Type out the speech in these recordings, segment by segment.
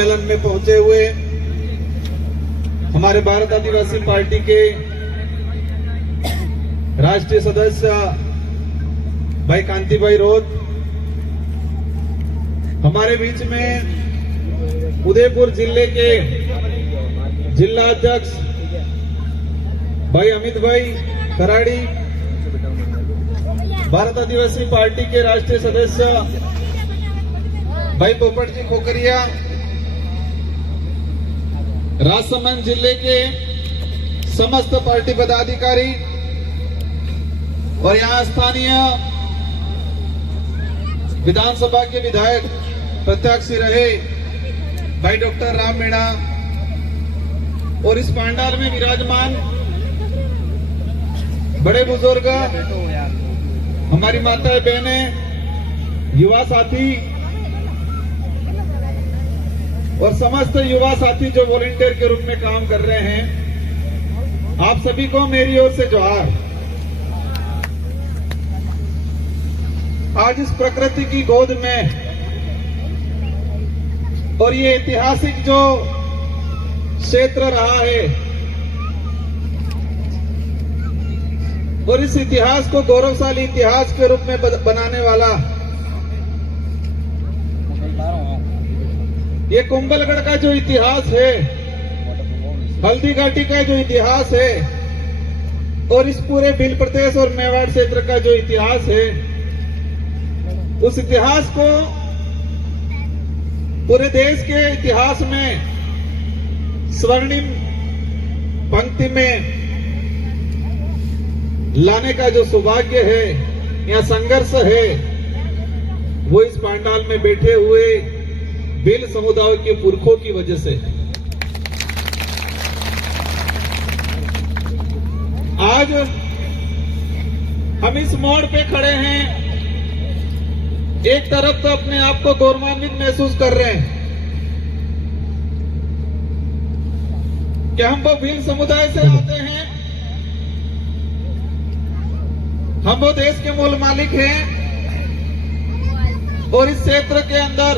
सम्मेलन में पहुंचे हुए हमारे भारत आदिवासी पार्टी के राष्ट्रीय सदस्य भाई कांति भाई रोत, हमारे बीच में उदयपुर जिले के जिला अध्यक्ष भाई अमित भाई खराड़ी, भारत आदिवासी पार्टी के राष्ट्रीय सदस्य भाई पोपट जी खोकरिया, राजसमंद जिले के समस्त पार्टी पदाधिकारी और यहाँ स्थानीय विधानसभा के विधायक प्रत्याशी रहे भाई डॉक्टर राम मीणा और इस पंडाल में विराजमान बड़े बुजुर्ग, हमारी माताएं बहनें, युवा साथी और समस्त युवा साथी जो वॉलंटियर के रूप में काम कर रहे हैं, आप सभी को मेरी ओर से जोहार। आज इस प्रकृति की गोद में और ये ऐतिहासिक जो क्षेत्र रहा है और इस इतिहास को गौरवशाली इतिहास के रूप में बनाने वाला ये कुंभलगढ़ का जो इतिहास है, हल्दी घाटी का जो इतिहास है और इस पूरे भील प्रदेश और मेवाड़ क्षेत्र का जो इतिहास है, उस इतिहास को पूरे देश के इतिहास में स्वर्णिम पंक्ति में लाने का जो सौभाग्य है या संघर्ष है, वो इस पंडाल में बैठे हुए भील समुदाय के पुरखों की वजह से। आज हम इस मोड़ पे खड़े हैं, एक तरफ तो अपने आप को गौरवान्वित महसूस कर रहे हैं कि हम वो भील समुदाय से आते हैं, हम वो देश के मूल मालिक हैं और इस क्षेत्र के अंदर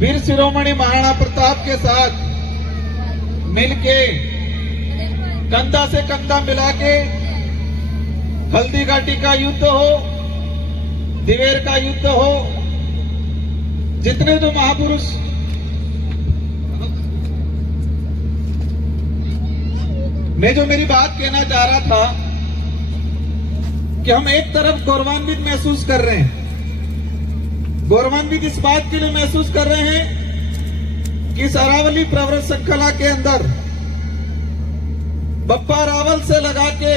वीर शिरोमणि महाराणा प्रताप के साथ मिलके कंधा से कंधा मिला के हल्दी घाटी का युद्ध हो, दिवेर का युद्ध हो, जितने जो महापुरुष मैं जो मेरी बात कहना चाह रहा था कि हम एक तरफ गौरवान्वित महसूस कर रहे हैं, गौरवान्वित इस बात के लिए महसूस कर रहे हैं कि इस अरावली प्रवृत्त श्रृंखला के अंदर बप्पा रावल से लगा के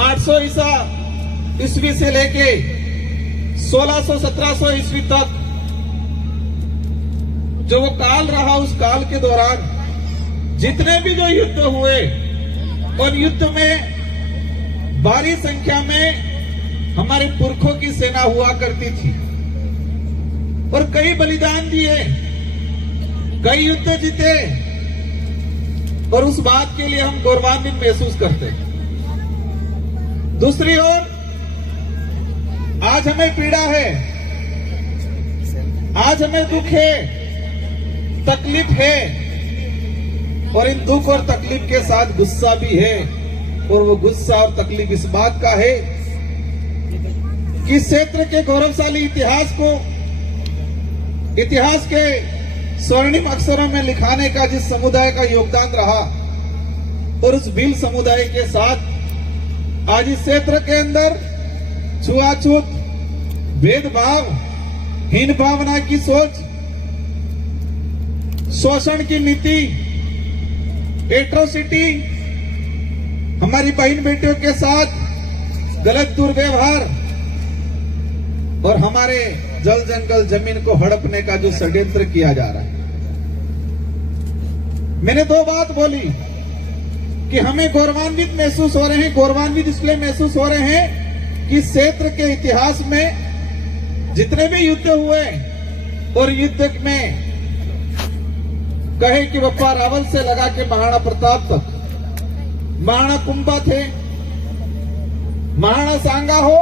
800 ईस्वी से लेके 1600-1700 ईस्वी तक जो वो काल रहा, उस काल के दौरान जितने भी जो युद्ध हुए और युद्ध में भारी संख्या में हमारे पुरखों की सेना हुआ करती थी और कई बलिदान दिए, कई युद्ध जीते और उस बात के लिए हम गौरवान्वित महसूस करते हैं। दूसरी ओर आज हमें पीड़ा है, आज हमें दुख है, तकलीफ है और इन दुख और तकलीफ के साथ गुस्सा भी है और वो गुस्सा और तकलीफ इस बात का है कि क्षेत्र के गौरवशाली इतिहास को इतिहास के स्वर्णिम अक्षरों में लिखाने का जिस समुदाय का योगदान रहा और उस भील समुदाय के साथ आज इस क्षेत्र के अंदर छुआछूत, भेदभाव, हीन भावना की सोच, शोषण की नीति, एट्रोसिटी, हमारी बहन बेटियों के साथ गलत दुर्व्यवहार और हमारे जल जंगल जमीन को हड़पने का जो षड्यंत्र किया जा रहा है। मैंने दो बात बोली कि हमें गौरवान्वित महसूस हो रहे हैं, गौरवान्वित इसलिए महसूस हो रहे हैं कि क्षेत्र के इतिहास में जितने भी युद्ध हुए और युद्ध में कहे कि बप्पा रावल से लगा के महाराणा प्रताप तक, महाराणा कुंभा थे, महाराणा सांगा हो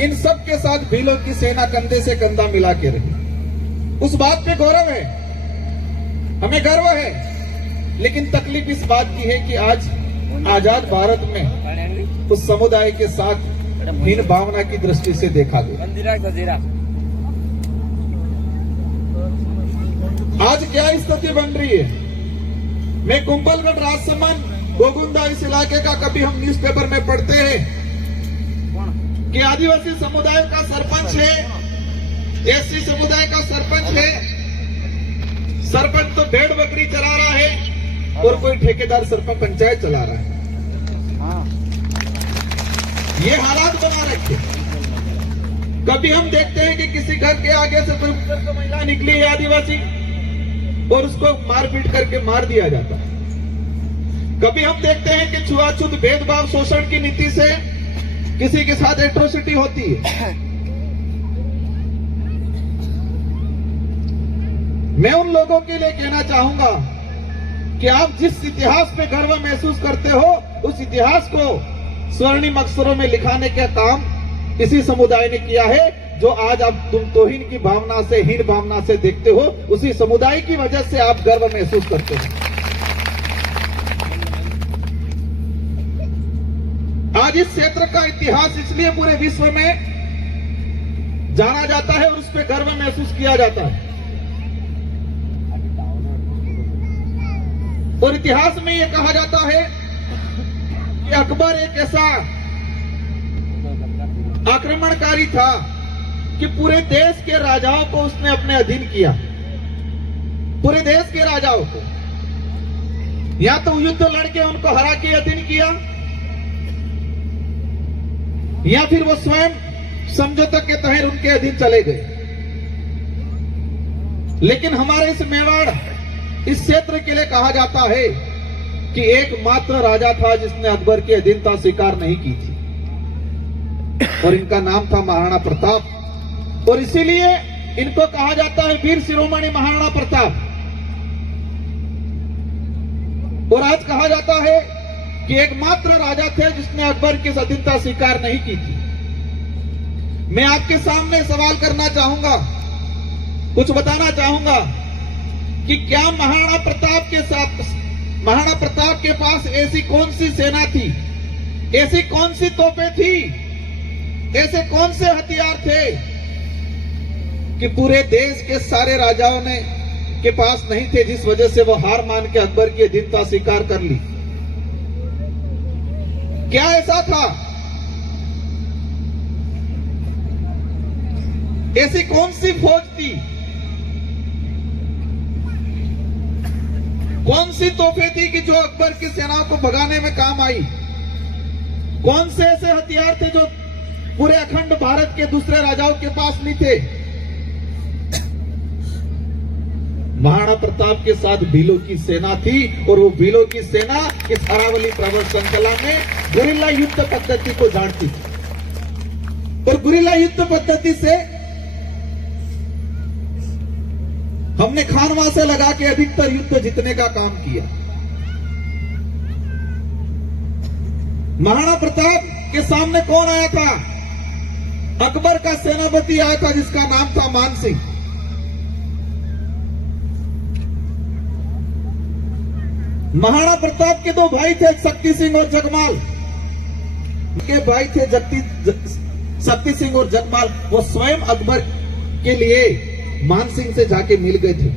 इन सब के साथ भीलों की सेना कंधे से कंधा मिला के रही। उस बात पे गौरव है, हमें गर्व है, लेकिन तकलीफ इस बात की है कि आज आजाद भारत में उस समुदाय के साथ हीन भावना की दृष्टि से देखा गया। आज क्या स्थिति बन रही है? मैं कुंभलगढ़, राजसमंद, गोगुंदा इस इलाके का कभी हम न्यूज़पेपर में पढ़ते हैं कि आदिवासी समुदाय का सरपंच है, एससी समुदाय का सरपंच है, सरपंच तो भेड़ बकरी चला रहा है और कोई ठेकेदार सरपंच पंचायत चला रहा है। ये हालात बना रखे। कभी हम देखते हैं कि किसी घर के आगे से कोई महिला निकली है आदिवासी और उसको मारपीट करके मार दिया जाता है। कभी हम देखते हैं कि छुआछूत, भेदभाव, शोषण की नीति से किसी के साथ एट्रोसिटी होती है। मैं उन लोगों के लिए कहना चाहूंगा कि आप जिस इतिहास पे गर्व महसूस करते हो, उस इतिहास को स्वर्णिम अक्षरों में लिखाने का काम इसी समुदाय ने किया है। जो आज आप तुम तौहीन की भावना से, हीन भावना से देखते हो, उसी समुदाय की वजह से आप गर्व महसूस करते हो। आज इस क्षेत्र का इतिहास इसलिए पूरे विश्व में जाना जाता है और उस पर गर्व महसूस किया जाता है। और इतिहास में यह कहा जाता है कि अकबर एक ऐसा आक्रमणकारी था कि पूरे देश के राजाओं को उसने अपने अधीन किया। पूरे देश के राजाओं को या तो युद्ध लड़के उनको हरा के अधीन किया, या फिर वो स्वयं समझौते के तहत उनके अधीन चले गए। लेकिन हमारे इस मेवाड़, इस क्षेत्र के लिए कहा जाता है कि एकमात्र राजा था जिसने अकबर की अधीनता स्वीकार नहीं की थी, और इनका नाम था महाराणा प्रताप। और इसीलिए इनको कहा जाता है वीर शिरोमणि महाराणा प्रताप। और आज कहा जाता है कि एकमात्र राजा थे जिसने अकबर की अधीनता स्वीकार नहीं की थी। मैं आपके सामने सवाल करना चाहूंगा, कुछ बताना चाहूंगा कि क्या महाराणा प्रताप के पास ऐसी कौन सी सेना थी, ऐसी कौन सी तोपें थी, ऐसे कौन से हथियार थे कि पूरे देश के सारे राजाओं ने के पास नहीं थे, जिस वजह से वो हार मान के अकबर की अधीनता स्वीकार कर ली? क्या ऐसा था? ऐसी कौन सी फौज थी, कौन सी तोहफे थी कि जो अकबर की सेनाओं को भगाने में काम आई? कौन से ऐसे हथियार थे जो पूरे अखंड भारत के दूसरे राजाओं के पास नहीं थे? महाराणा प्रताप के साथ भीलों की सेना थी, और वो भीलों की सेना इस अरावली पर्वत श्रृंखला में गुरिल्ला युद्ध पद्धति को जानती थी। और गुरिल्ला युद्ध पद्धति से हमने खानवा से लगा के अधिकतर युद्ध जीतने का काम किया। महाराणा प्रताप के सामने कौन आया था? अकबर का सेनापति आया था जिसका नाम था मान सिंह। महाराणा प्रताप के दो भाई थे, शक्ति सिंह और जगमाल। उनके भाई थे शक्ति सिंह और जगमाल। वो स्वयं अकबर के लिए मान सिंह से जाके मिल गए थे।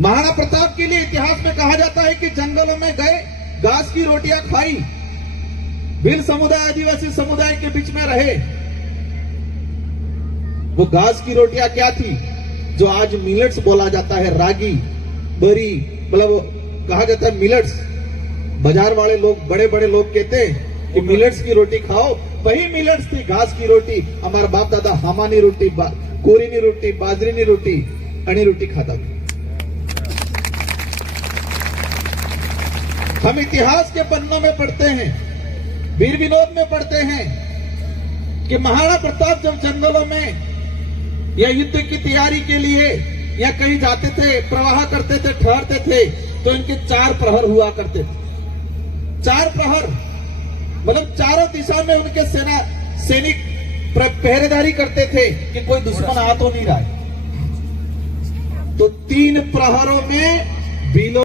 महाराणा प्रताप के लिए इतिहास में कहा जाता है कि जंगलों में गए, घास की रोटियां खाई, भील समुदाय, आदिवासी समुदाय के बीच में रहे। वो घास की रोटियां क्या थी? जो आज मिलेट्स बोला जाता है, रागी, बरी, मतलब कहा जाता है मिलेट्स। बाजार वाले लोग, बड़े बड़े लोग कहते हैं कि मिलेट्स की रोटी खाओ, वही मिलेट्स थी, घास की रोटी। हमारा बाप दादा हमानी रोटी, कोरीनी रोटी, बाजरीनी रोटी, अणी रोटी खाता था। हम इतिहास के पन्नों में पढ़ते हैं, वीर विनोद में पढ़ते हैं कि महाराणा प्रताप जब जंगलों में या युद्ध की तैयारी के लिए या कहीं जाते थे, प्रवाह करते थे, ठहरते थे, तो इनके 4 प्रहर हुआ करते थे। 4 प्रहर मतलब चारों दिशा में उनके सैनिक पहरेदारी करते थे कि कोई दुश्मन आ तो नहीं रहा है। तो 3 प्रहरों में बिलो